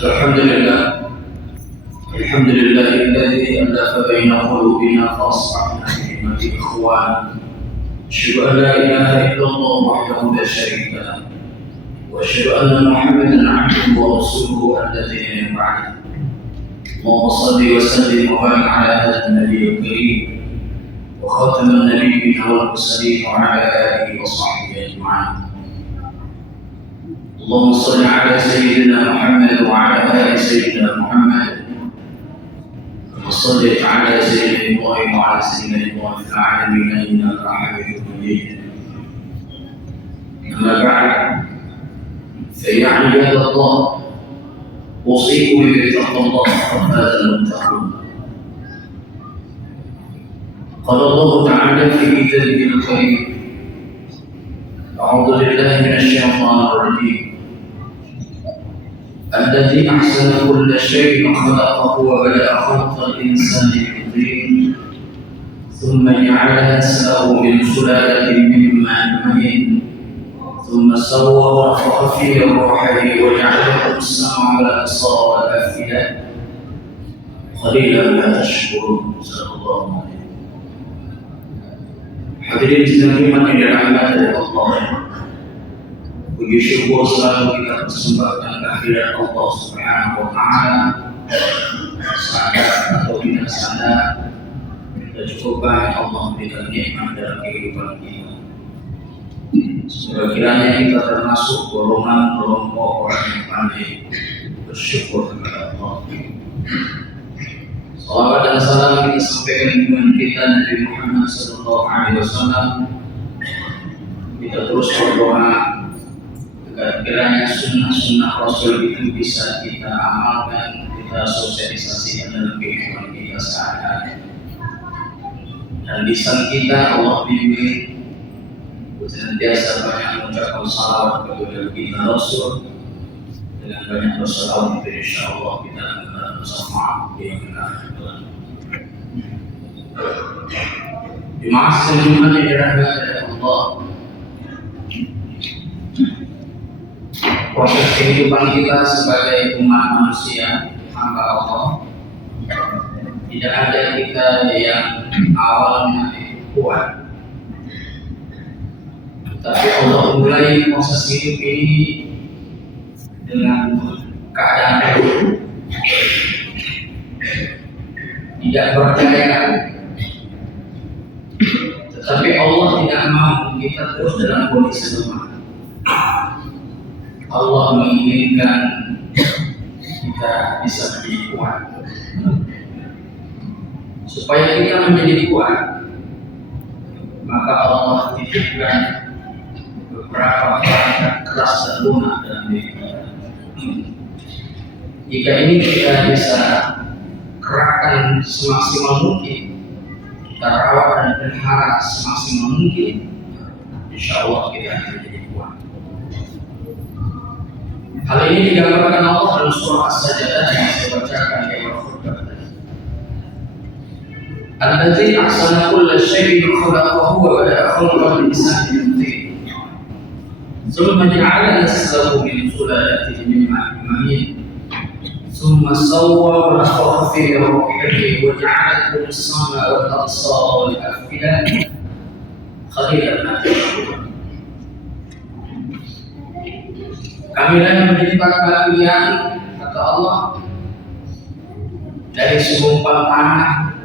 الحمد لله الذي ألف بين قلوبنا فأصبحنا بنعمة إخوانا. أشهد أن لا إله إلا الله وحده لا شريك له، وأشهد أن محمدا عبده ورسوله الذي من بعده. اللهم صل وسلم وبارك على هذا النبي الكريم وخاتم النبيين والمرسلين وعلى آله وصحبه أجمعين. اللهم صل على سيدنا محمد وعلى آل سيدنا محمد كما صليت على سيدنا إبراهيم وعلى سيدنا إبراهيم في العالمين إنك حميد مجيد. أما بعد، فيا عباد الله، أوصيكم بتقوى الله وفاز المتقون. قال الله تعالى في كتابه الكريم: أعوذ بالله من الشيطان الرجيم. الذي أحسن كل شيء خلقه وبدأ خلق الإنسان من طين ثم جعل نسله من سلالة من ماء مهين ثم سوى ونفخ فيه من روحه وجعل لكم السمع والأبصار والأفئدة قليلا ما تشكرون. صدق الله العظيم. Hadirin sekalian yang dirahmati oleh Allah, puji syukur selalu kita persembahkan kehadirat Allah Subhanahu wa Ta'ala. Sadar atau tidak sadar, kita cukup banyak Allah memberikan nikmat dalam kehidupan kita. Semoga kiranya kita termasuk golongan kelompok orang yang pandai bersyukur kepada Allah. Salawat dan salam kita sampaikan kepada kita Nabi Muhammad sallallahu alaihi wasallam. Kita terus berdoa agar kiranya sunnah-sunnah Rasul itu bisa kita amalkan, kita sosialisasikan dalam kehidupan kita sehari-hari. Dan lisan kita Allah bimbing senantiasa banyak mengucapkan salawat kepada kita Rasul. Dengan banyak bersalawat itu insyaallah kita akan bersama di akhirat. Di masa jumlah yang dirahmati oleh Allah, proses kehidupan kita sebagai umat manusia hamba Allah, tidak ada kita yang awalnya kuat, tapi Allah mulai proses hidup ini dengan keadaan tidak berdaya, tetapi Allah tidak mau kita terus dalam kondisi lemah. Allah menginginkan kita bisa menjadi kuat. Supaya kita menjadi kuat, maka Allah titipkan beberapa perangkat keras dan lunak dalam diri kita. Jika ini kita bisa kerahkan semaksimal mungkin, kita rawat dan pelihara semaksimal mungkin, insya Allah kita akan menjadi kuat. Hal ini digambarkan Allah dalam surah As-Sajdah yang saya bacakan di awal khutbah tadi. Allazi ahsana kulla syai'in khalaqahu wa bada'a khalqal insani min tin thumma ja'ala naslahu min sulalatin min ma'in mahin ثم سوى ونفخ فيه روحه وجعل لكم السمع والابصار والافئده قليلا ما تشكرون. Kamilah yang menciptakan kalian, kata Allah, dari segumpal tanah,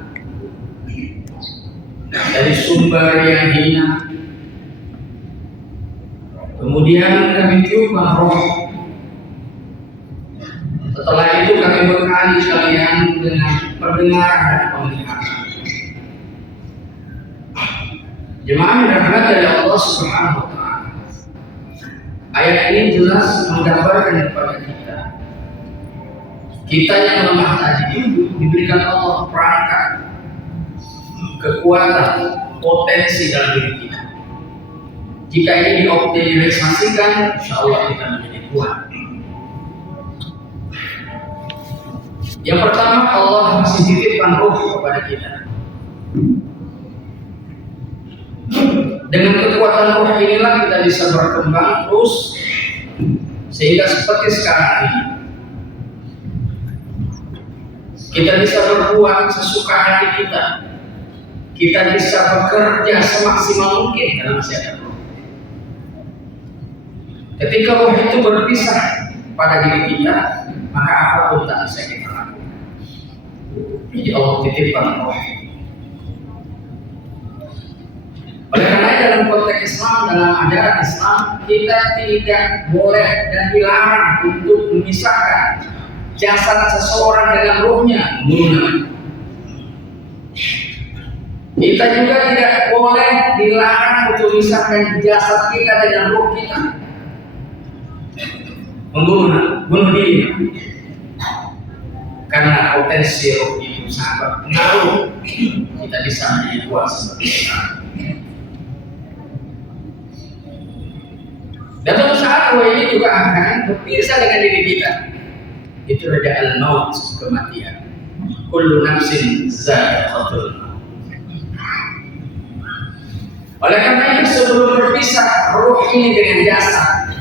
dari sumber yang hina. Kemudian kami tiupkan roh. Setelah itu kami bekali kalian dengan pendengaran dan penglihatan. Jemaah yang dirahmati oleh Allah Subhanahu wa Ta'ala, ayat ini jelas menggambarkan kepada kita yang lemah tadi diberikan Allah perangkat, kekuatan, potensi dalam diri kita. Jika ini dioptimalisasikan, insya Allah kita menjadi kuat. Yang pertama, Allah masih titipkan ruh kepada kita. Dengan kekuatan ruh inilah kita bisa berkembang terus sehingga seperti sekarang ini Kita bisa berbuat sesuka hati kita. Kita bisa bekerja semaksimal mungkin dalam masyarakat roh. Ketika roh itu berpisah pada diri kita, maka apapun tak bisa kita lakukan. Jadi Allah titipkan roh. Oleh karena dalam konteks Islam, dalam ajaran Islam, kita tidak boleh dan dilarang untuk memisahkan jasad seseorang dengan rohnya. Kita juga tidak boleh dilarang untuk memisahkan jasad kita dengan roh kita. Bunuh diri. Karena potensi roh itu sangat pengaruh. Kita bisa menjadi kuat seperti sekarang. Dan suatu saat roh ini juga akan berpisah dengan diri kita. Itu ada al-maut, kematian. Kullu nafsin za'iqatul maut. Oleh karena itu sebelum berpisah roh ini dengan jasad,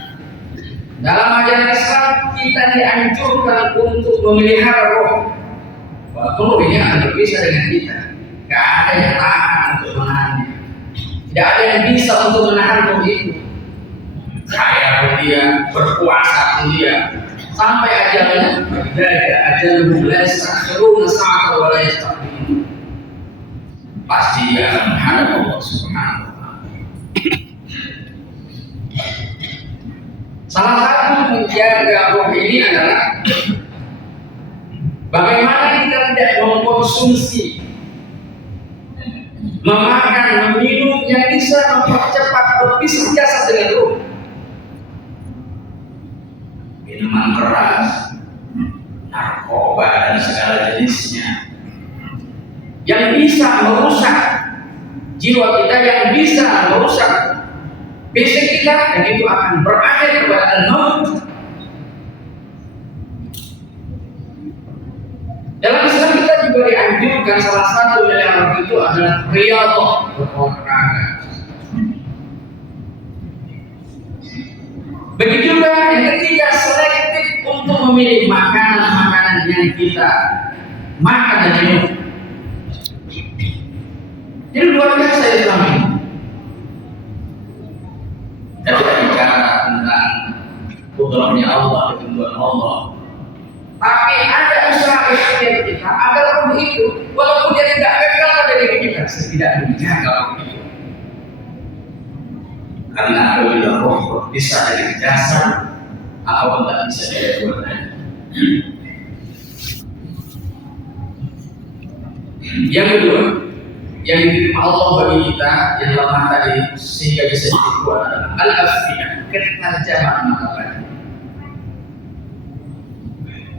dalam ajaran Islam kita dianjurkan untuk memelihara roh. Walaupun roh ini akan berpisah dengan kita, tidak ada yang tahan untuk menahannya. Tidak ada yang bisa untuk menahan roh itu. Kaya pun dia, berpuasa pun dia, sampai ajalnya berjaga, ajalnya laisakiruna sa'ata wa la yastaqdimun. Pasti dia akan menghadap Allah Subhanahu wa ta'ala. Salah satu menjaga roh ini adalah bagaimana kita tidak mengkonsumsi, memakan, meminum yang bisa mempercepat berpisah jasad dengan roh. Minuman keras, narkoba dan segala jenisnya yang bisa merusak jiwa kita, yang bisa merusak fisik kita, dan itu akan berakhir kepada al-maut. Dalam Islam kita juga dianjurkan salah satu dari hal itu adalah riyadhah, berolahraga. Begitu juga yang ketiga, selektif untuk memilih makanan-makanan yang kita makan dan minum. Ini luar biasa Islam ini. Dan kita bicara tentang kudrahnya Allah, ketentuan Allah. Tapi ada usaha ikhtiar kita agar roh itu, walaupun dia tidak kekal pada diri kita, setidaknya menjaga roh itu. Karena apabila roh berpisah dari jasad, apapun tak bisa dilakukan. Yang kedua, yang diterima Allah bagi kita yang lemah tadi sehingga bisa dikuat adalah al-afidah, ketajaman mata batin.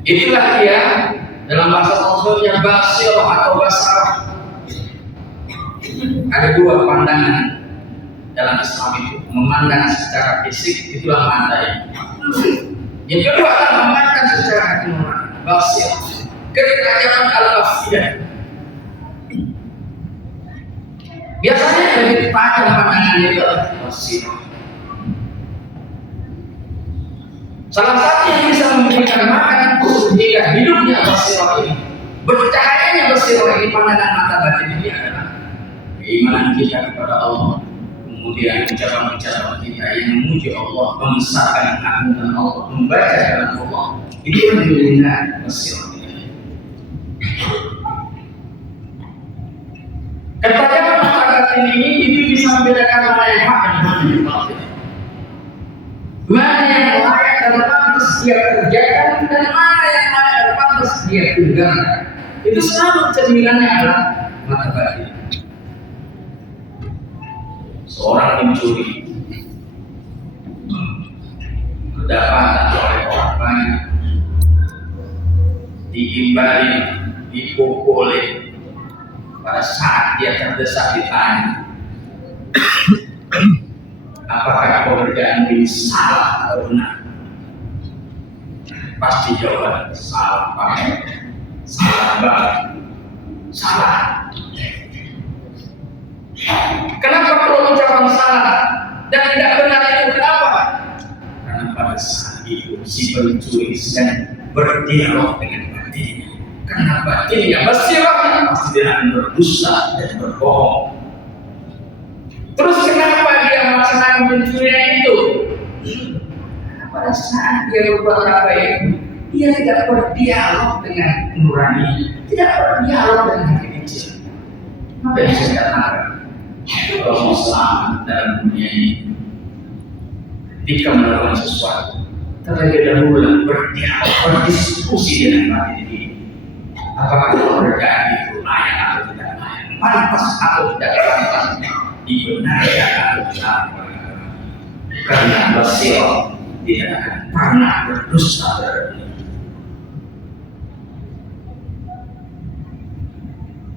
Itulah dia dalam bahasa Rasulnya basirah atau basarah. Ada dua pandangan dalam Islam itu, memandang secara fisik itulah mata ini. Yang kedua adalah memandang secara hati nurani, basirah, ketajaman al-afidah. Biasanya lebih tajam pandangannya itu adalah basirah. Salah satu yang bisa memberikan makan sehingga hidupnya basirah ini, bercahayanya basirah ini, pandangan mata batin ini adalah keimanan kita kepada Allah. Kemudian ucapan-ucapan kita yang memuji Allah, membesarkan agungan Allah, membaca kalam Allah, itu yang dilihat basirah ini. Ketajaman mata batin ini itu bisa membedakan mana yang hak dan mana yang batil, mana yang layak dan pantas dia kerjakan dan mana yang layak dan pantas dia tinggalkan. Itu selalu cerminannya adalah mata batin. Seorang mencuri, kedapatan oleh orang banyak, diimbali, dipukuli. Pada saat dia terdesak ditanya, apakah pekerjaan ini salah atau benar? Pasti jawaban salah, Pak. Salah, Pak. Salah. Kenapa perlu ucapan salah dan tidak benar itu? Kenapa? Karena pada saat itu si pencuri sedang berdialog dengan batinnya. Karena batinnya basirah pasti dia akan berdosa dan berbohong. Terus kenapa dia melaksanakan pencurian itu? Pada saat dia berbuat apa itu, dia tidak berdialog dengan nurani, tidak berdialog dengan hati kecil. Apa yang saya katakan? Kalau mau selamat dalam dunia ini, ketika melakukan sesuatu, terlebih dahulu berdialog, berdiskusi dengan hati diri. Apakah pekerjaan itu layak atau tidak layak, pantas atau tidak pantas, dibenarkan atau tidak. Karena basirah tidak akan pernah berdusta terhadap.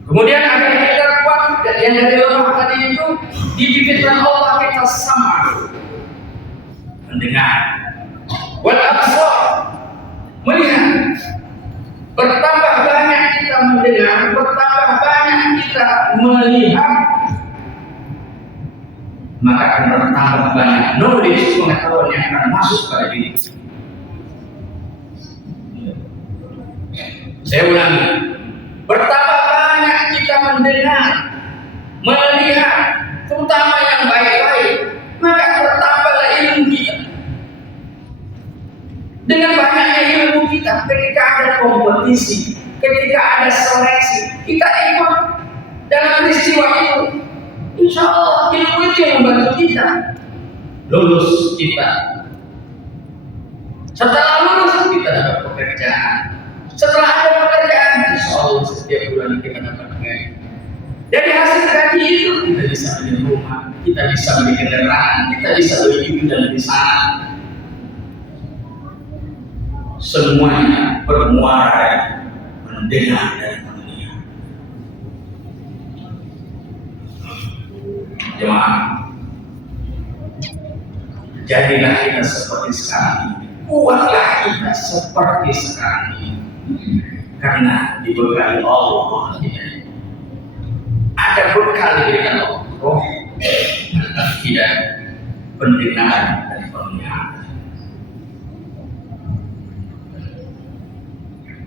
Kemudian ada kita kuat yang dari lemah tadi itu dibibitkan Allah kita sama mendengar, wal absar melihat. Bertambah banyak kita mendengar, bertambah banyak kita melihat, maka akan bertambah banyak knowledge, pengetahuan yang akan masuk pada diri. Saya ulangi, bertambah banyak kita mendengar, melihat, terutama yang baik-baik, maka bertambahlah ilmu kita. Dengan banyaknya ilmu kita, ketika ada kompetisi, ketika ada seleksi, kita ikut dalam peristiwa itu. Insya Allah ilmu itu yang membantu kita lulus kita. Setelah lulus kita dapat pekerjaan. Setelah ada pekerjaan, insya Allah setiap bulan kita dapat gaji. Dari hasil gaji itu kita bisa beli rumah, kita bisa beli kendaraan, kita bisa beli hidup dan di sana. Semuanya bermuara mendengar dan melihat. Jemaah, jadilah kita seperti sekarang ini, kuatlah kita seperti sekarang ini, karena dibekali Allah. Ada bekal diberikan Allah, roh, tidak pendengaran dan penglihatan.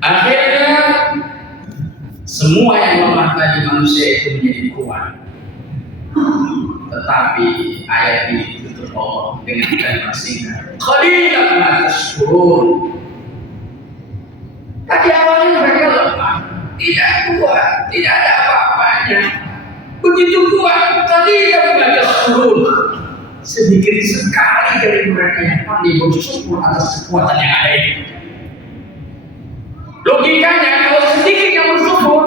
Akhirnya semua yang lemah tadi manusia itu menjadi kuat. Tetapi ayat ini ditutup Allah dengan kalimat singkat, qalilan ma tashkurun. Tadi awalnya mereka lemah, tidak kuat, tidak ada apa-apanya. Begitu kuat, qalilan ma tashkurun. Sedikit sekali dari mereka yang pandai bersyukur atas kekuatan yang ada itu. Logikanya kalau sedikit yang bersyukur,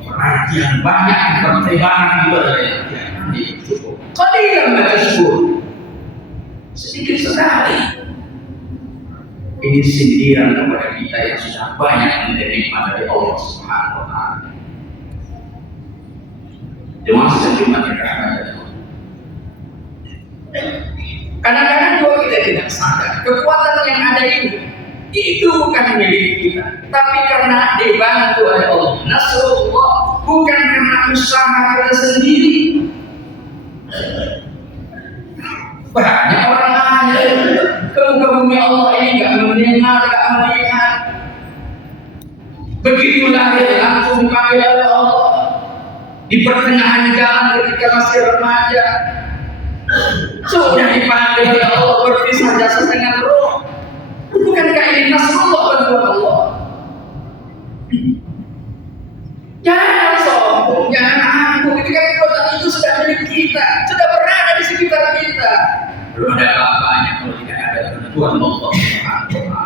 berarti yang banyak yang bertebaran itu adalah yang bersyukur. Qalilan ma tashkurun. Sedikit sekali. Ini sindiran kepada kita yang sudah banyak menerima nikmat dari Allah Subhanahu wa Ta'ala. Jemaah sekalian yang dirahmati Allah. Kadang-kadang juga kita tidak sadar kekuatan yang ada ini itu bukan milik kita, tapi karena dibantu oleh Allah. Nasrullah, bukan karena usaha kita sendiri. Banyak orang lain ke muka bumi Allah ini gak mendengar, gak melihat. Begitulah dia langsung dipanggil oleh Allah di pertengahan jalan ketika masih remaja. Sudah dipanggil oleh Allah berpisah jasad dengan roh. Bukankah ini Nasrullah, bantuan Allah? Jangan sombong, jangan angkuh. Ketika kekuatan itu sudah milik kita, sudah berada di sekitar kita. Belum ada apa-apanya kalau tidak ada bantuan Allah Subhanahu wa Ta'ala.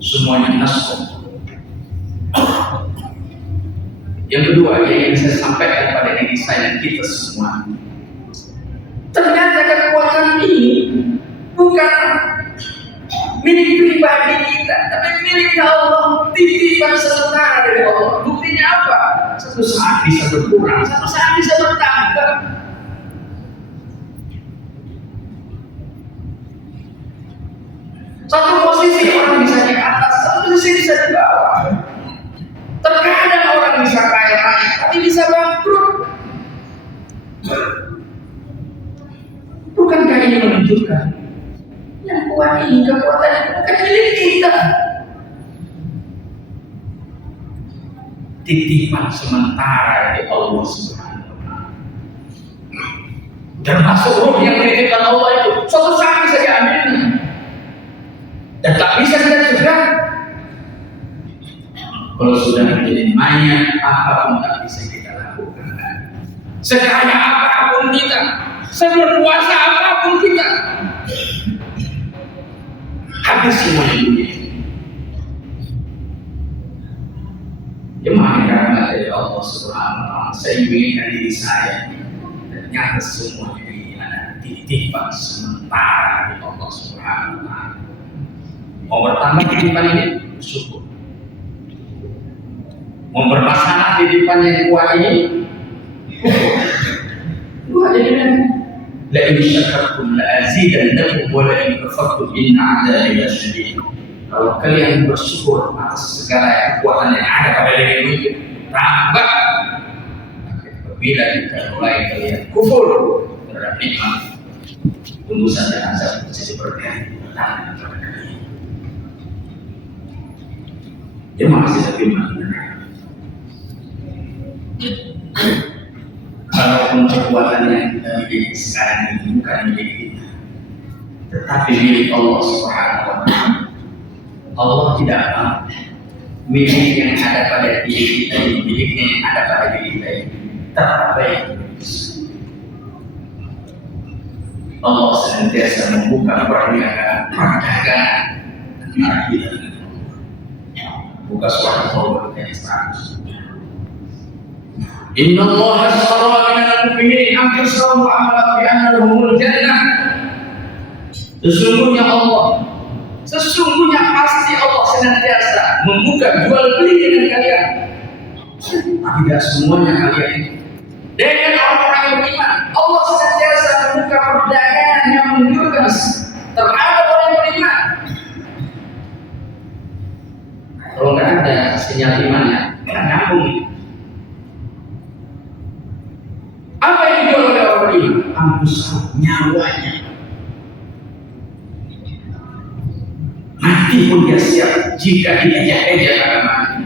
Semuanya Nasrullah. Yang kedua yang ingin saya sampaikan pada diri saya dan kita semua. Ternyata kekuatan ini bukan milik pribadi kita, tapi milik Allah, titipan sementara dari Allah. Buktinya apa? Satu saat bisa berkurang, satu saat bisa bertambah. Satu posisi orang bisa di atas, satu posisi bisa di bawah. Terkadang orang bisa kaya raya, tapi bisa bangkrut. Bukankah ini menunjukkan yang kekuatan itu bukan milik kita. Titipan sementara dari Allah Subhanahu wa Ta'ala. Termasuk ruh yang dititipkan Allah itu suatu saat bisa diambil dan tak bisa kita cegah. Kalau sudah menjadi mayat, apapun tak bisa kita lakukan. Sekaya apapun kita, seberkuasa apapun kita, habis semua dunia. Jemaah karena dari Allah Subhanahu wa Ta'ala, saya inginkan diri saya, ternyata semua ini ada titipan sementara dari Allah Subhanahu wa Ta'ala. Mau bertambah titipan ini, bersyukur. Mau bermasalah titipan yang kuat ini, dua jadi kan. La in syakartum la azidannakum wa la in kafartum inna 'adzabi lasyadid. Kalau kalian bersyukur atas segala kekuatan yang ada pada diri itu, tambah. Apabila kita mulai kalian kufur terhadap nikmat, tunggu saja azab bisa diberkati datang kepada kalian. Dia masih terima. Walaupun kekuatan yang kita miliki sekarang ini bukan milik kita, tetapi milik Allah Subhanahu wa Ta'ala. Allah tidak mau milik yang ada pada diri kita ini, miliknya yang ada pada diri kita ini terbaik. Allah senantiasa membuka perdagangan antara kita dengan Allah. Buka suara Allah yang 100. Inna Allah ashtara minal mu'minin anfusahum wa amwalahum bi anna lahumul jannah. Sesungguhnya pasti Allah senantiasa membuka jual beli dengan kalian. Tidak semuanya kalian. Dengan orang-orang yang beriman, Allah senantiasa membuka perdagangan yang menunjukkan terhadap orang yang beriman. Kalau nggak ada sinyal imannya, nggak nyambung. Apa yang dijual oleh orang ini? Anfusahum, nyawanya. Mati pun dia siap jika diajak-ajak akan mati.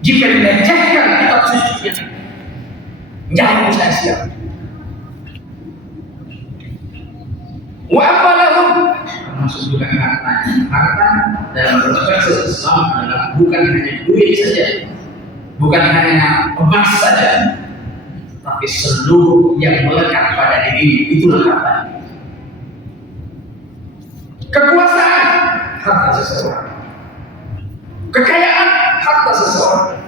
Jika dilecehkan kitab sucinya, nyawa saya siap. Wa apa lahum? Termasuk juga harta. Harta dalam berbagai Islam adalah bukan hanya duit saja, bukan hanya emas saja, tapi seluruh yang melekat pada diri itulah harta. Kekuasaan, harta seseorang. Kekayaan, harta seseorang.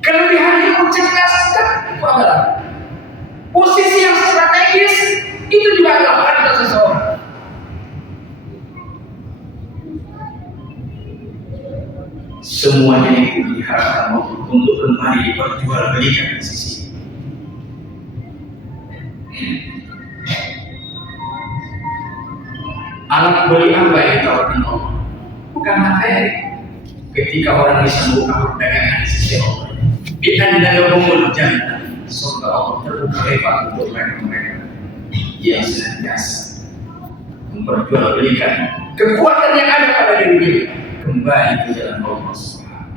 Kelebihan ilmu cerdas itu adalah posisi yang strategis, itu juga adalah harta seseorang. Semuanya itu diharapkan untuk kembali diperjualbelikan di sisi. Alat beli apa yang ditawarkan Allah? Bukan materi. Ketika orang bisa membuka perdagangan di sisi Allah, bi'an lahumul jannah, surga Allah terbuka lebar untuk mereka yang senantiasa memperjualbelikan kekuatan yang ada pada diri mereka kembali ke jalan Allah Subhanahu.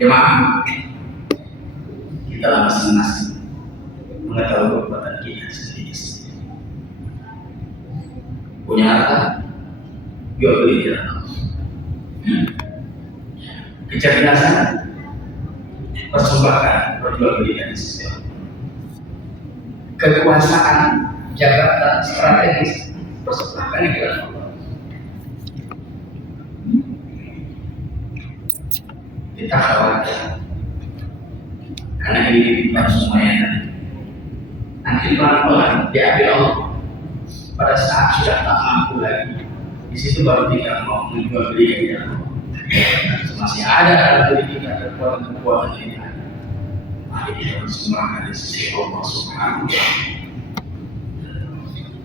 Jemaah, kita masing-masing mengetahui kekuatan kita sendiri. Punya harta, jual beli jalan Allah. Kecerdasan, persembahkan, perjual belikan di sisi Allah. Kekuasaan, jabatan strategis, persembahkan di jalan Allah. Kita khawatir karena ini dititipkan semuanya nanti pelan-pelan diambil Allah. Pada saat sudah tak mampu lagi, di situ baru tidak mau menjual beli yang dalam. Masih ada dalam diri kita kekuatan-kekuatan ini. Mari kita bersembahkan di sisi Allah Subhanahu wa Ta'ala.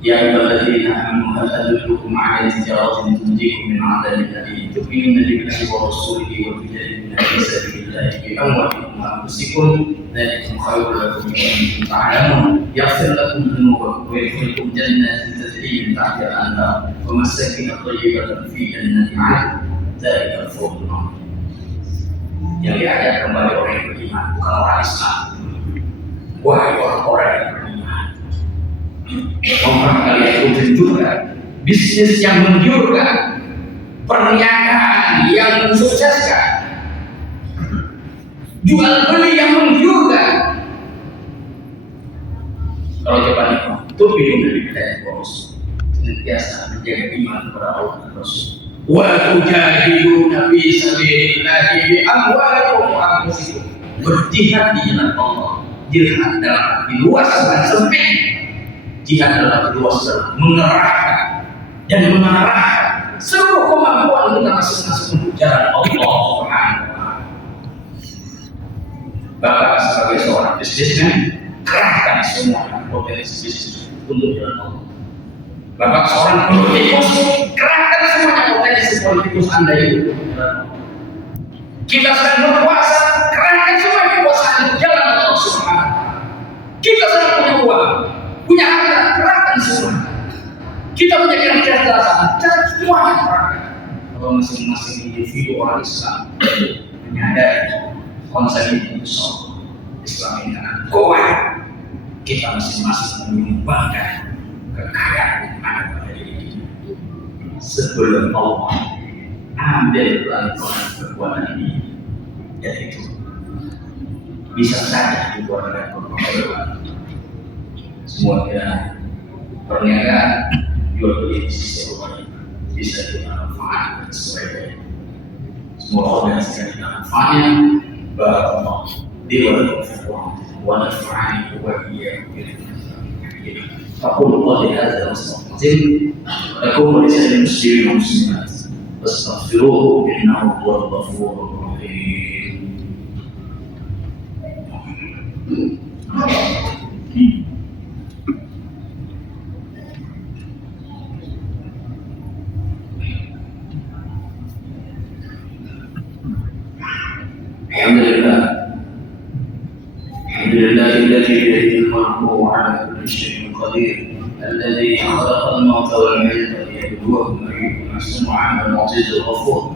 Ya ayyuhalladzina amanu hal adullukum 'ala tijaratin tunjikum min 'adabin alim tu'minuna billahi wa rasulihi wa tujahiduna fi sabilillahi bi amwalikum wa anfusikum dzalikum khairul lakum in kuntum ta'lamun yaghfir lakum dhunubakum wa yudkhilkum jannatin تجري من تحتها الأنهار ومساكن طيبة في جنات عدن ذلك الفوز العظيم. Yang diajak kembali orang yang beriman, bukan orang Islam. Wahai orang-orang yang beriman, kalian ikutin juga bisnis yang menggiurkan, perniagaan yang mensukseskan, jual beli yang menggiurkan. Kalau Jepang itu bingung dari kita bos, senantiasa menjaga iman kepada Allah dan Rasul. Wa tujahiduna fi sabilillahi bi amwalikum wa anfusikum. Berjihad di jalan Allah. Jihad dalam arti luas dan sempit. Jihad dalam arti luas adalah mengerahkan dan mengarahkan seluruh kemampuan kita masing-masing untuk jalan Allah Subhanahu wa taala. Bapak sebagai seorang bisnismen, kerahkan semua potensi bisnis untuk jalan Allah. Bapak seorang politikus, kerahkan semuanya potensi politikus Anda itu. Kita sedang berpuasa, kerahkan semua kekuasaan untuk jalan Allah Subhanahu wa taala. Kita sedang punya uang, punya harta, kerahkan semua. Kita punya kecerdasan, semuanya kerahkan. Kalau masing-masing individu orang Islam menyadari konsep ini, Islam ini akan kuat. Kita masing-masing menyumbangkan kekayaan yang ada pada diri kita. Sebelum Allah ambil pelan-pelan kekuatan ini, yaitu bisa saja dikeluarkan oleh semua kita perniagaan jual beli di sisi Allah bisa kita manfaatkan sesuai dengan semua organisasi yang kita manfaatkan. Barakallah di luar ونفعني وإياكم أقول قولي هذا واستغفر لكم ولسائر المسلمين والمسلمات فاستغفروه إنه هو الغفور الرحيم. الحمد لله الذي بيده الملك وعلى كل شيء قدير، الذي خلق الموت والحياة ليبلوكم أيكم أحسن عملا العزيز الغفور.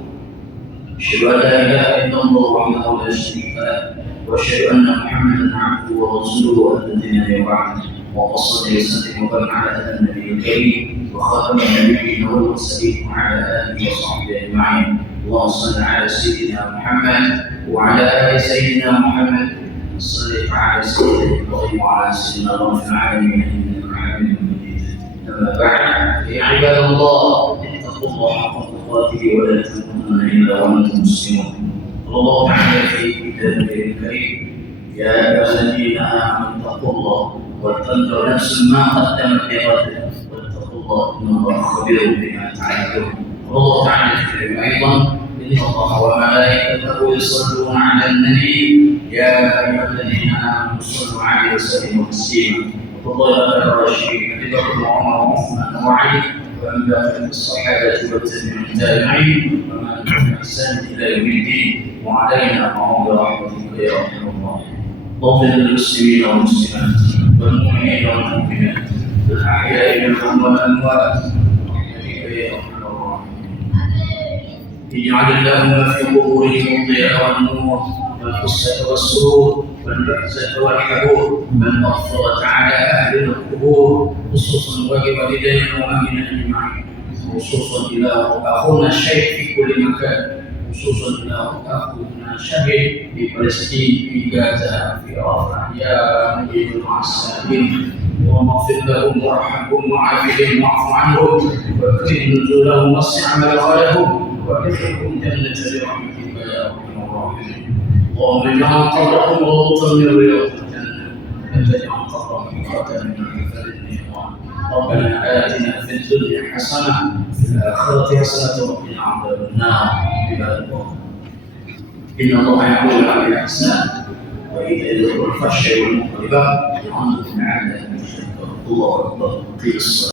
أشهد أن لا إله إلا الله وحده لا شريك له، وأشهد أن محمدا عبده ورسوله الذي نبي بعده، وصلى وسلم وبارك على هذا النبي الكريم وخاتم النبيين والمرسلين وعلى آله وصحبه أجمعين. اللهم صل على سيدنا محمد وعلى آل سيدنا محمد. صلى على سيدنا إبراهيم وعلى سيدنا إبراهيم في العالمين إنك حميد مجيد. أما بعد يا عباد الله اتقوا الله حق تقاته ولا تموتن إلا وأنتم مسلمون. قال الله تعالى في كتابه الكريم يا أيها الذين آمنوا اتقوا الله ولتنظر نفس ما قدمت لغد واتقوا الله إن الله خبير بما تعملون. قال الله تعالى في كتابه أيضا إن الله وملائكته يصلون على النبي يا أيها الذين آمنوا صلوا عليه وسلموا تسليما. وفضل الراشدين أبي بكر وعمر وعثمان وعلي وأنباء الصحابة والتابعين التابعين ومن تبعهم بإحسان إلى يوم الدين. وعلينا معهم برحمتك يا أرحم الراحمين. اغفر للمسلمين والمسلمات والمؤمنين والمؤمنات الأحياء منهم والأموات برحمتك يا أرحم الراحمين. اجعل اللهم في قبورهم الضياء والنور والقصة والسرور والبهجة والحبور من أفضلت على أهل القبور خصوصا ولوالدينا وأهلنا أجمعين، خصوصا إلى أخونا الشيخ في كل مكان، خصوصا إلى أخونا الشهيد في فلسطين في غزة في رفح يا مجيب المعسكرين. اللهم اغفر لهم وارحمهم وعافهم واعف عنهم واكرم نزولهم واسع مدخلهم وادخلهم جنة برحمتك يا أرحم الراحمين. اللهم اجعل قبرهم روضة من رياض الجنة وتجعل قبرهم حفرة من حفر النيران. ربنا آتنا في الدنيا حسنة وفي الآخرة حسنة وقنا عذاب النار. عباد الله إن الله يأمر بالعدل والإحسان وإيتاء ذي القربى واليتامى والمسكين والبغي والعدل لعلكم تشكرون. الله أكبر. قيل الصلاة.